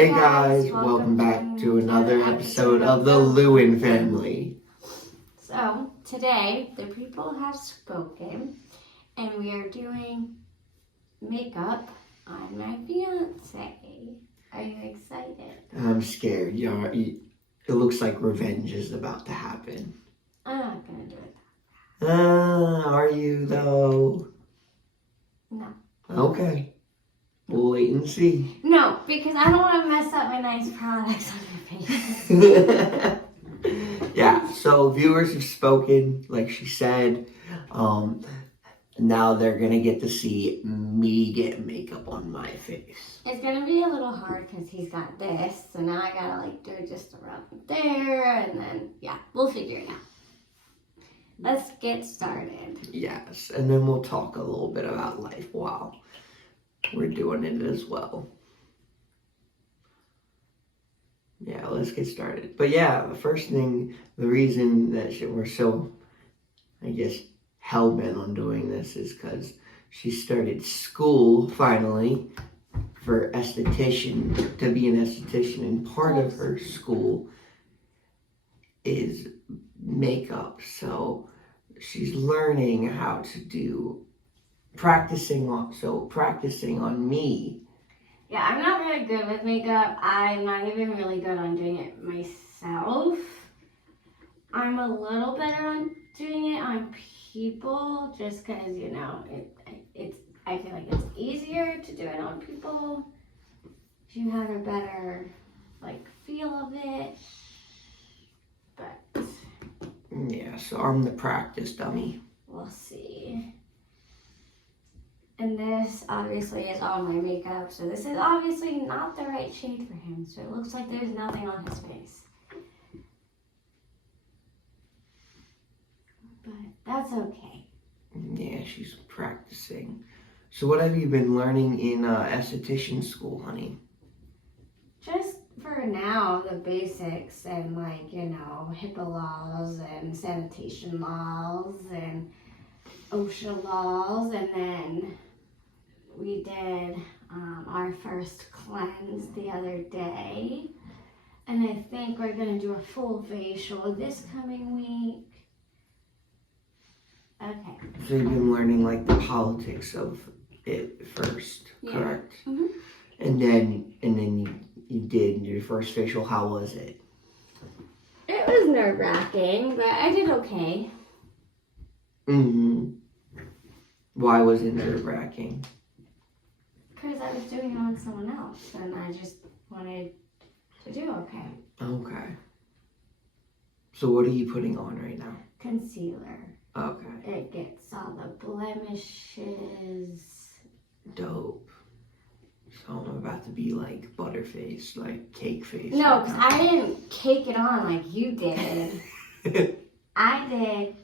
Hey guys, welcome back to another episode of the Lewin family. So, today the people have spoken and we are doing makeup on my fiance. Are you excited? I'm scared. It looks like revenge is about to happen. I'm not gonna do it. Are you though? No. Okay. We'll wait and see. No, because I don't want to mess up my nice products on your face. Yeah, so viewers have spoken, like she said. Now they're going to get to see me get makeup on my face. It's going to be a little hard because he's got this. So now I got to do it just around there. And then, yeah, we'll figure it out. Let's get started. Yes, and then we'll talk a little bit about life while we're doing it as well. Yeah, let's get started. But yeah, the first thing, the reason that we're so, I guess, hell-bent on doing this is because she started school, finally, for esthetician, to be an esthetician. And part of her school is makeup. So she's learning how to do, practicing on me. Yeah, I'm not very good with makeup. I'm not even really good on doing it myself. I'm a little better on doing it on people just because, I feel like it's easier to do it on people if you have a better, feel of it. But yeah, so I'm the practice dummy. We'll see. And this obviously is all my makeup, so this is obviously not the right shade for him. So it looks like there's nothing on his face. But that's okay. Yeah, she's practicing. So what have you been learning in esthetician school, honey? Just for now, the basics and HIPAA laws and sanitation laws and OSHA laws, and then we did our first cleanse the other day, and I think we're going to do a full facial this coming week. Okay. So you've been learning the politics of it first, Yeah. Correct? Mm-hmm. And then you did your first facial. How was it? It was nerve-wracking, but I did okay. Mm-hmm. Why was it nerve-wracking? Because I was doing it on someone else, and I just wanted to do okay. Okay. So what are you putting on right now? Concealer. Okay. It gets all the blemishes. Dope. So I'm about to be butterface, cake face. No, because I didn't cake it on like you did. I did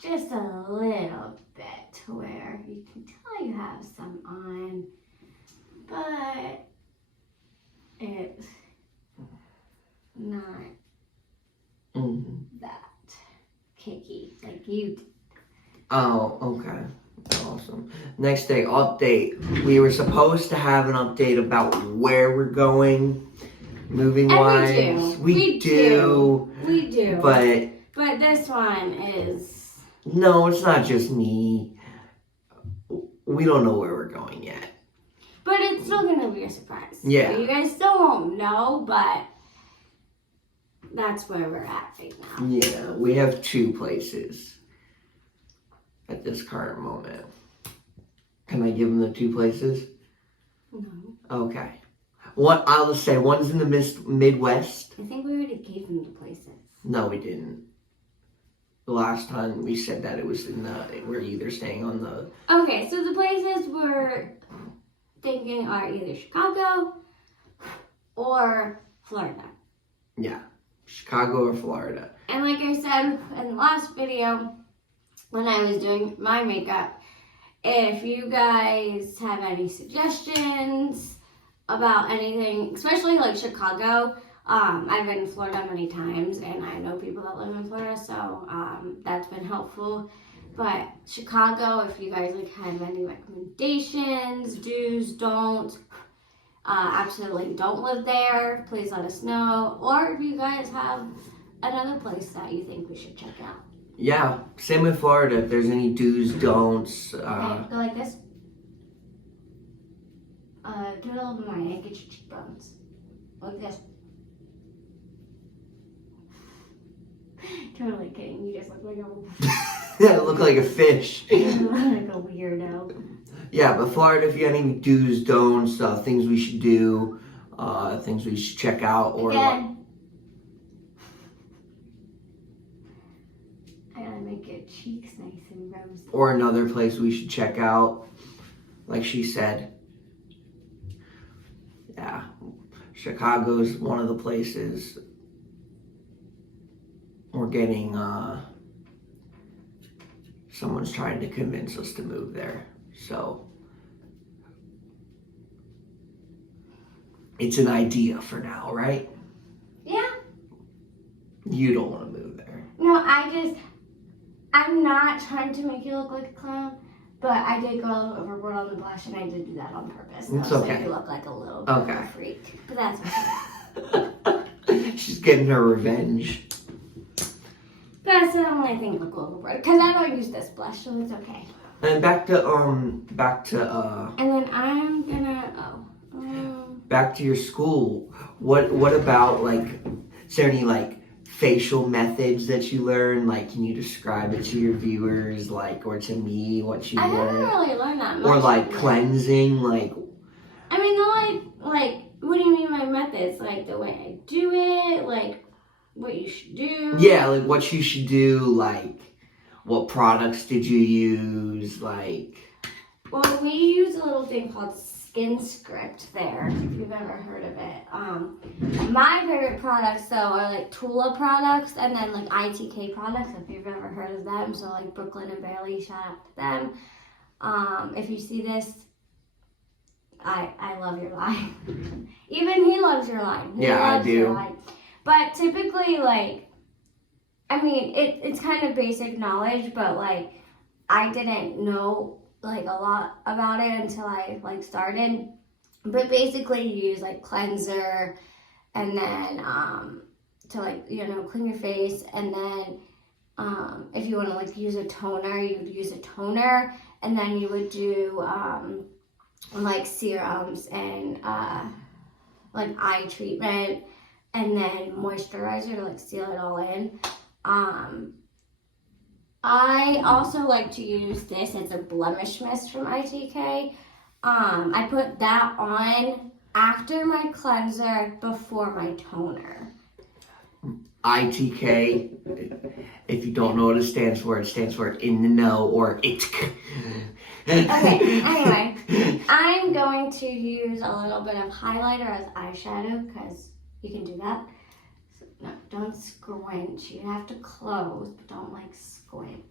just a little bit to where you can tell you have some on, but it's not that cakey like you did. Oh, okay. Awesome. Next day, update. We were supposed to have an update about where we're going, moving wise. We do. But this one is... No, it's not just me. We don't know where we're going yet. But it's still going to be a surprise. Yeah. So you guys still won't know, but that's where we're at right now. Yeah, we have 2 places at this current moment. Can I give them the 2 places? No. Okay. I'll just say one's in the Midwest. I think we already gave them the places. No, we didn't. The last time we said that it was we're either staying on the... Okay, so the places we're thinking are either Chicago or Florida. Yeah, Chicago or Florida. And like I said in the last video, when I was doing my makeup, if you guys have any suggestions about anything, especially Chicago, I've been in Florida many times and I know people that live in Florida, so that's been helpful. But Chicago, if you guys have any recommendations, do's, don'ts, absolutely don't live there, please let us know. Or if you guys have another place that you think we should check out. Yeah, same with Florida. If there's any do's, don'ts. Okay, go like this. Do it a little bit more and get your cheekbones. Like this. Totally kidding. You just look like Yeah, look like a fish. like a weirdo. Yeah, but Florida, if you got any do's, don'ts, things we should do, things we should check out, or Again. I gotta make your cheeks nice and rosy. or another place we should check out, like she said. Yeah, Chicago's one of the places we're getting. Someone's trying to convince us to move there, so it's an idea for now, right? Yeah. You don't want to move there. No, I'm not trying to make you look like a clown, but I did go a little overboard on the blush, and I did do that on purpose. It's So okay. you look like a little bit of a freak, but that's okay. She's getting her revenge. That's the only thing I'll go overboard, because I don't use this blush, so it's okay. And back to And then I'm gonna back to your school. What about, like, is there any, like, facial methods that you learn? Like, can you describe it to your viewers, like, or to me, what you I haven't learned? really learned that much. Or like cleansing, like. I mean, like, what do you mean by methods? Like the way I do it, like what you should do. Yeah, like what you should do, like what products did you use, like. Well, we use a little thing called Skin Script there, if you've ever heard of it. My favorite products, though, are like Tula products and then like ITK products, if you've ever heard of them. So like Brooklyn and Bailey, shout out to them. If you see this, I love your line. Even he loves your line. I do. But typically, like, I mean, it's kind of basic knowledge, but like, I didn't know like a lot about it until I like started. But basically you use like cleanser and then to like, you know, clean your face, and then if you want to like use a toner, you would use a toner, and then you would do like serums and like eye treatment, and then moisturizer to like seal it all in. I also like to use this. It's a blemish mist from ITK. I put that on after my cleanser, before my toner. ITK, if you don't know what it stands for in the know, or it. Okay, anyway, I'm going to use a little bit of highlighter as eyeshadow, because you can do that. So, no, don't squint. You have to close, but don't like squint.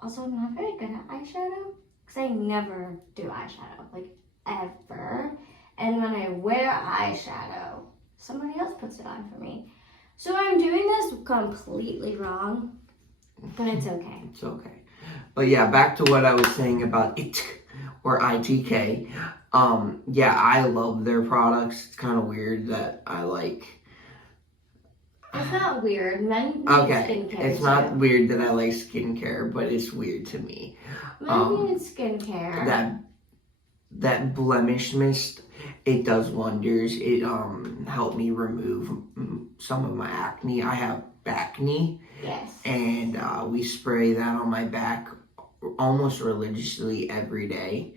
Also, I'm not very good at eyeshadow, because I never do eyeshadow, like ever. And when I wear eyeshadow, somebody else puts it on for me. So I'm doing this completely wrong, but it's okay. It's okay. But yeah, back to what I was saying about it, or ITK. Yeah, I love their products. It's kind of weird that I like. It's not weird. Men need Okay, skincare. it's not weird that I like skincare, but it's weird to me. Men need skincare. That blemish mist, it does wonders. It helped me remove some of my acne. I have acne. Yes. And we spray that on my back almost religiously every day.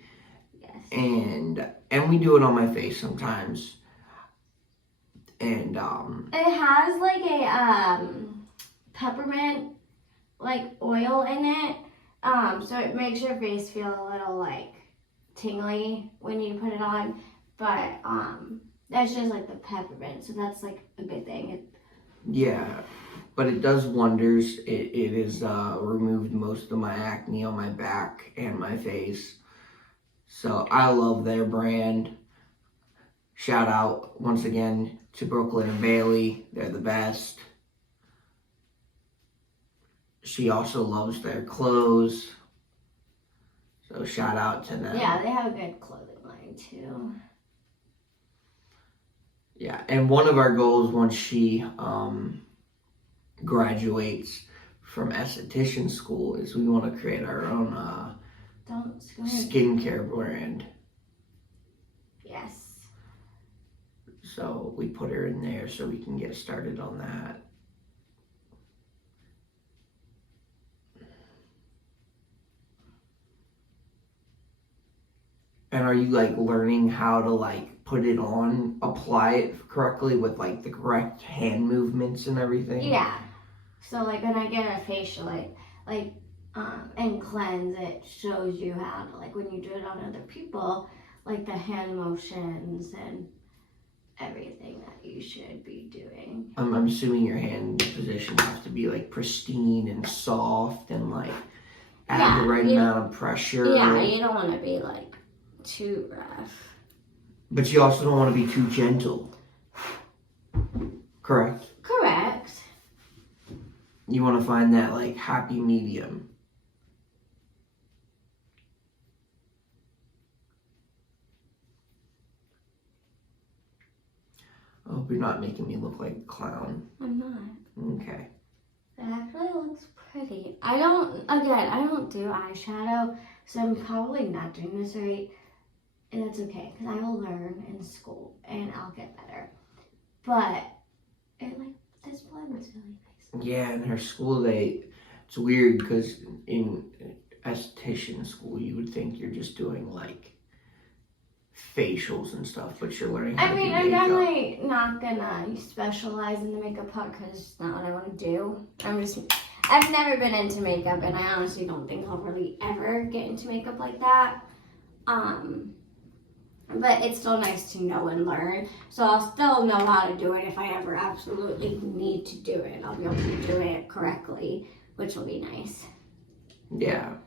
Yes. And we do it on my face sometimes. And it has like a peppermint like oil in it. So it makes your face feel a little like tingly when you put it on. But that's just like the peppermint, so that's like a good thing. Yeah, but it does wonders. It has removed most of my acne on my back and my face. So I love their brand. Shout out once again to Brooklyn and Bailey. They're the best. She also loves their clothes. So shout out to them. Yeah, they have a good clothing line too. Yeah, and one of our goals once she graduates from esthetician school is we want to create our own skincare brand. Yes. So we put her in there so we can get started on that. And are you like learning how to like put it on, apply it correctly with like the correct hand movements and everything? Yeah. So like when I get a facial, and cleanse, it shows you how to, like when you do it on other people, like the hand motions and everything that you should be doing. I'm assuming your hand position has to be like pristine and soft and like add the right amount of pressure. Yeah, you don't want to be like too rough. But you also don't want to be too gentle. Correct? Correct. You want to find that like happy medium. I hope you're not making me look like a clown. I'm not. Okay. It actually looks pretty. I don't do eyeshadow, so I'm probably not doing this right. And that's okay, because I will learn in school and I'll get better. But this blend is really nice. Yeah, in her school it's weird because in esthetician school you would think you're just doing like facials and stuff, but you're learning how to do makeup. I'm definitely not gonna specialize in the makeup part because it's not what I want to do. I've never been into makeup, and I honestly don't think I'll really ever get into makeup like that. But it's still nice to know and learn. So I'll still know how to do it if I ever absolutely need to do it. I'll be able to do it correctly, which will be nice. Yeah.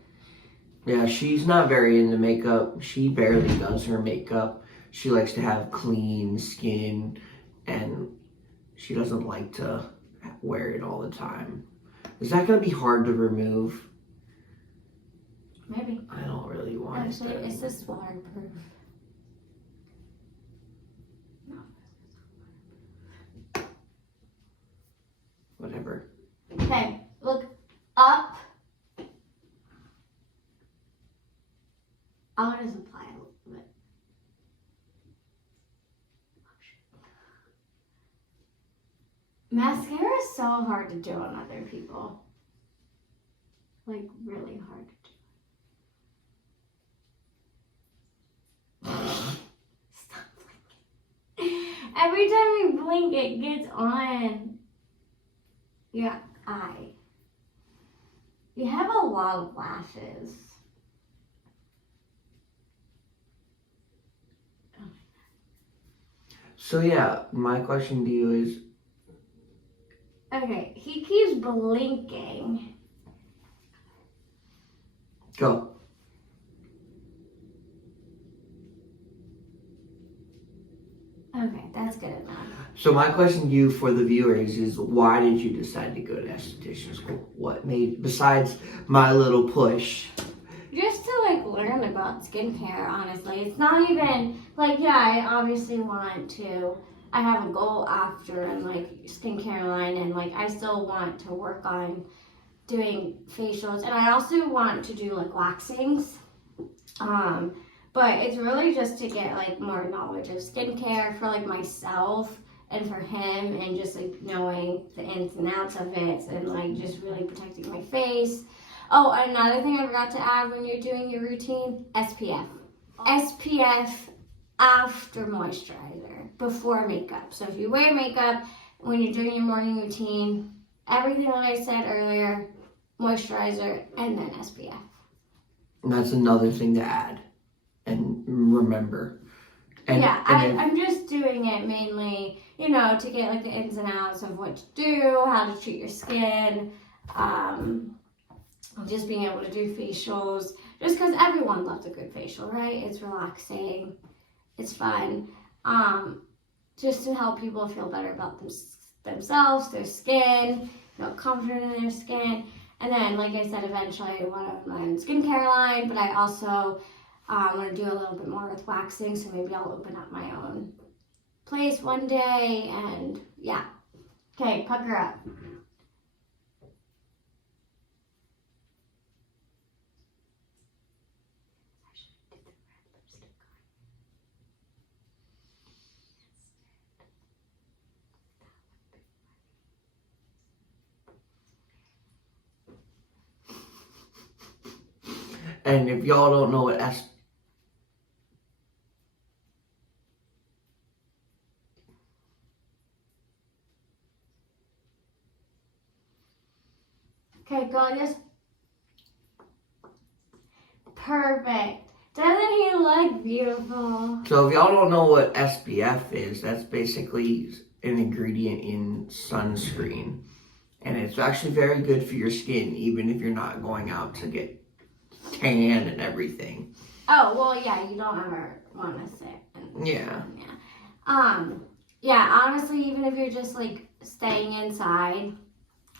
Yeah, she's not very into makeup. She barely does her makeup. She likes to have clean skin, and she doesn't like to wear it all the time. Is that going to be hard to remove? Maybe. I don't really want Actually, it. is this waterproof? No. Whatever. Okay, look up. I'll just apply a little bit. Mascara is so hard to do on other people. Like, really hard to do. Stop blinking. Every time you blink, it gets on your eye. You have a lot of lashes. So yeah, my question to you is, Okay, he keeps blinking. go. Okay, that's good enough. So my question to you for the viewers is, why did you decide to go to esthetician school? What made, besides my little push? Just to learn about skincare, honestly. It's not even I obviously want to. I have a goal after and skincare line, and I still want to work on doing facials, and I also want to do waxings. But it's really just to get more knowledge of skincare for myself and for him, and just knowing the ins and outs of it, and just really protecting my face. Oh, another thing I forgot to add when you're doing your routine, SPF. SPF after moisturizer, before makeup. So if you wear makeup, when you're doing your morning routine, everything that I said earlier, moisturizer, and then SPF. And that's another thing to add and remember. I'm just doing it mainly, to get the ins and outs of what to do, how to treat your skin, just being able to do facials, just because everyone loves a good facial, right? It's relaxing, it's fun, just to help people feel better about themselves, their skin, confident in their skin, And then, like I said, eventually I want to open my own skincare line, but I also want to do a little bit more with waxing, so maybe I'll open up my own place one day, and yeah. Okay, pucker up. And if y'all don't know what Okay, gorgeous. Perfect. Doesn't he look beautiful? So if y'all don't know what SPF is, that's basically an ingredient in sunscreen. And it's actually very good for your skin, even if you're not going out to get tan and everything. Oh, well, yeah, you don't ever want to sit. Yeah. Yeah, honestly, even if you're just, like, staying inside,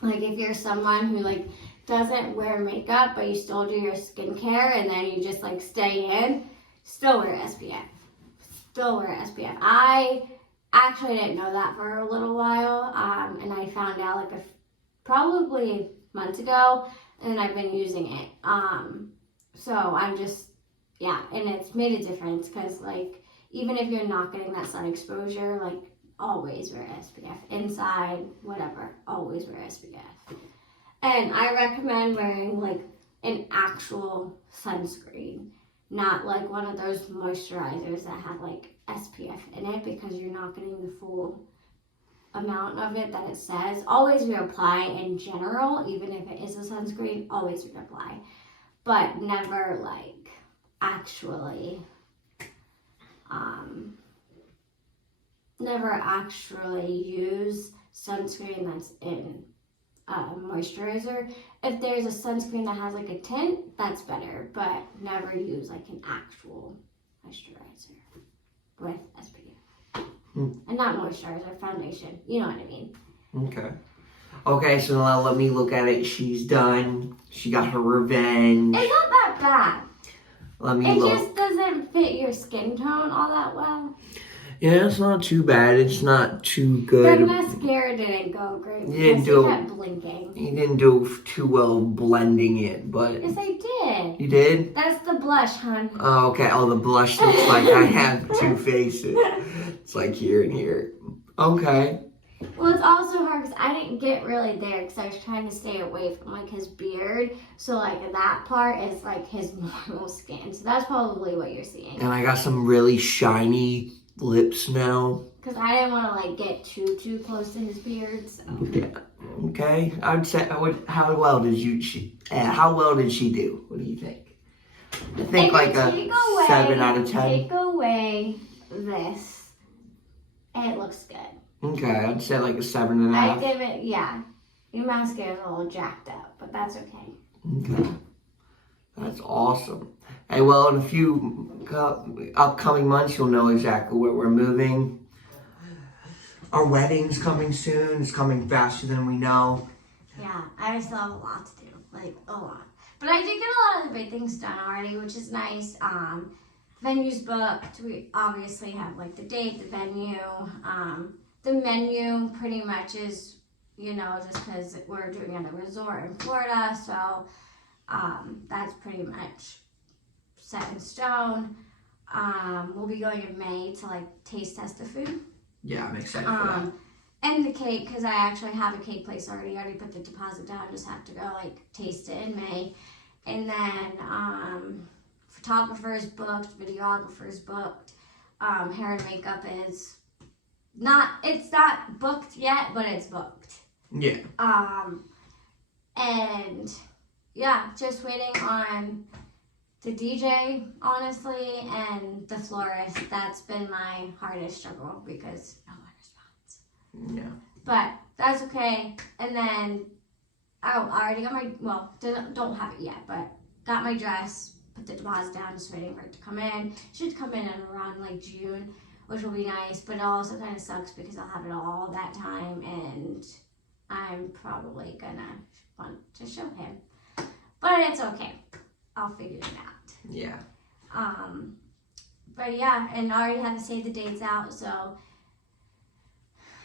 like, if you're someone who, like, doesn't wear makeup, but you still do your skincare, and then you just, like, stay in, still wear SPF. Still wear SPF. I actually didn't know that for a little while, and I found out, like, probably months ago, and I've been using it. So I'm just, yeah, and it's made a difference, because, like, even if you're not getting that sun exposure, like, always wear SPF. Inside, whatever, always wear SPF. And I recommend wearing, like, an actual sunscreen, not, like, one of those moisturizers that have, like, SPF in it, because you're not getting the full amount of it that it says. Always reapply in general, even if it is a sunscreen, always reapply. But never, like, actually, never actually use sunscreen that's in moisturizer. If there's a sunscreen that has, like, a tint, that's better, but never use, like, an actual moisturizer with SPF. And not moisturizer, foundation. You know what I mean. Okay. Okay, so now let me look at it. She's done. She got her revenge. It's not that bad. Let me look. It just doesn't fit your skin tone all that well. Yeah, it's not too bad. It's not too good. The mascara didn't go great You didn't because do- it kept blinking. You didn't do too well blending it, but... Yes, I did. You did? That's the blush, hon. Oh, okay. Oh, the blush looks like I have two faces. It's like here and here. Okay. Well, it's also hard because I didn't get really there because I was trying to stay away from, like, his beard. So, like, that part is, like, his normal skin. So that's probably what you're seeing. And I got some really shiny lips now. Because I didn't want to, like, get too close to his beard, so. Yeah. Okay. I'd say, how well did she do? What do you think? I think like a 7 out of 10. Take away this, it looks good. Okay, I'd say like a 7.5. I give it, yeah. Your mascara's a little jacked up, but that's okay. Okay. That's awesome. Hey, well, in a few upcoming months, you'll know exactly where we're moving. Our wedding's coming soon. It's coming faster than we know. Yeah, I still have a lot to do, like a lot. But I did get a lot of the big things done already, which is nice. Venue's booked. We obviously have, like, the date, the venue. The menu pretty much is, you know, just because we're doing it at a resort in Florida, so that's pretty much set in stone. We'll be going in May to, like, taste test the food. Yeah, I'm excited for that. And the cake, because I actually have a cake place already. I already put the deposit down. Just have to go, like, taste it in May. And then photographer's booked, videographer's booked. Hair and makeup is it's not booked yet, but it's booked. Yeah. And yeah, just waiting on the DJ, honestly, and the florist. That's been my hardest struggle because no one responds. Yeah. But that's okay. And then I already got don't have it yet, but got my dress, put the deposit down, just waiting for it to come in. Should come in around, like, June, which will be nice, but it also kind of sucks because I'll have it all that time, and I'm probably gonna want to show him. But it's okay. I'll figure it out. Yeah. But yeah, and I already had to save the dates out, so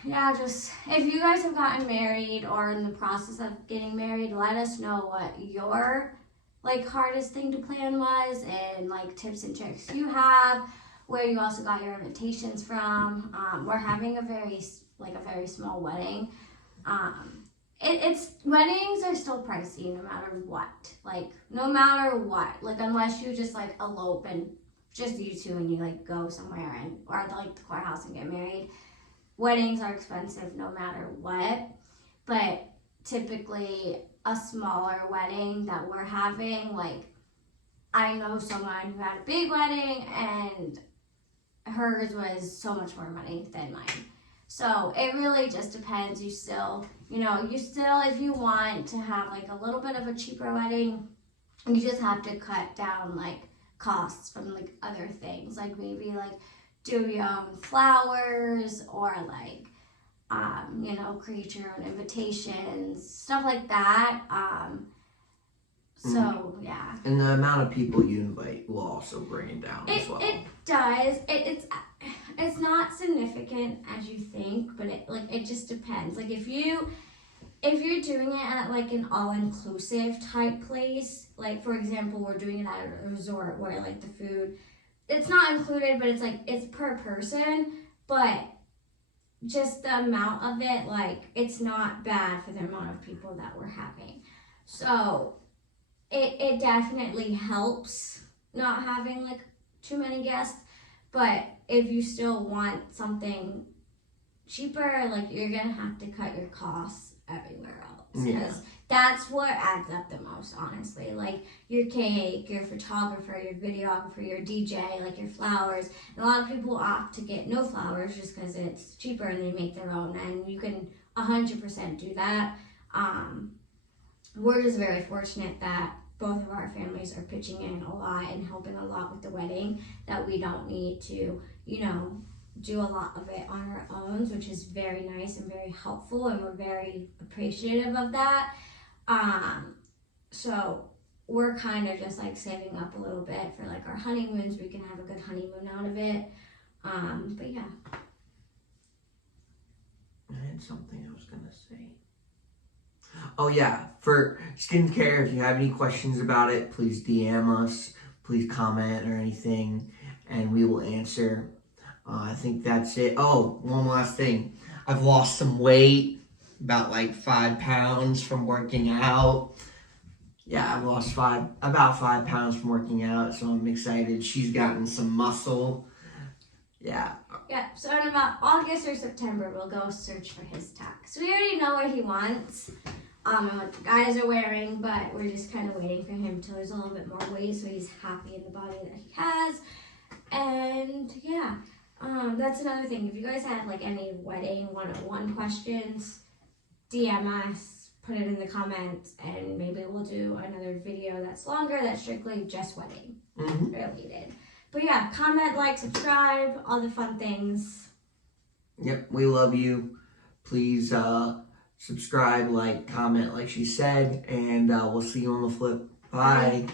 yeah, just if you guys have gotten married or in the process of getting married, let us know what your like hardest thing to plan was, and like tips and tricks you have, where you also got your invitations from. We're having a very small wedding. It's weddings are still pricey no matter what. Like no matter what. Like unless you just like elope and just you two and you like go somewhere and or like the courthouse and get married. Weddings are expensive no matter what. But typically a smaller wedding that we're having, like I know someone who had a big wedding and hers was so much more money than mine. So it really just depends. You still, if you want to have like a little bit of a cheaper wedding, you just have to cut down like costs from like other things, like maybe like do your own flowers or like, create your own invitations, stuff like that. So yeah. And the amount of people you invite will also bring it down as well. It does. It's not significant as you think, but it just depends. Like if you're doing it at like an all-inclusive type place, like for example, we're doing it at a resort where like the food, it's not included, but it's like it's per person, but just the amount of it, like it's not bad for the amount of people that we're having. So it definitely helps not having like too many guests, but if you still want something cheaper, like you're gonna have to cut your costs everywhere else, because that's what adds up the most, honestly. Like your cake, your photographer, your videographer, your DJ, like your flowers. And a lot of people opt to get no flowers just because it's cheaper and they make their own, and you can 100% do that. We're just very fortunate that both of our families are pitching in a lot and helping a lot with the wedding, that we don't need to, do a lot of it on our own, which is very nice and very helpful, and we're very appreciative of that. So we're kind of just like saving up a little bit for like our honeymoons. We can have a good honeymoon out of it. But yeah. I had something I was gonna say. Oh yeah, for skincare, if you have any questions about it, please DM us, please comment or anything, and we will answer. I think that's it. Oh, one last thing. I've lost some weight, about like 5 pounds from working out. Yeah, I've lost about 5 pounds from working out, so I'm excited. She's gotten some muscle. Yeah. Yeah, so in about August or September, we'll go search for his tax. We already know what he wants, and what the guys are wearing, but we're just kind of waiting for him to lose a little bit more weight so he's happy in the body that he has. And yeah, that's another thing. If you guys have like any wedding 101 questions, DM us, put it in the comments, and maybe we'll do another video that's longer, that's strictly just wedding related. But yeah, comment, like, subscribe, all the fun things. Yep, we love you. Please subscribe, like, comment, like she said, and we'll see you on the flip. Bye. Bye.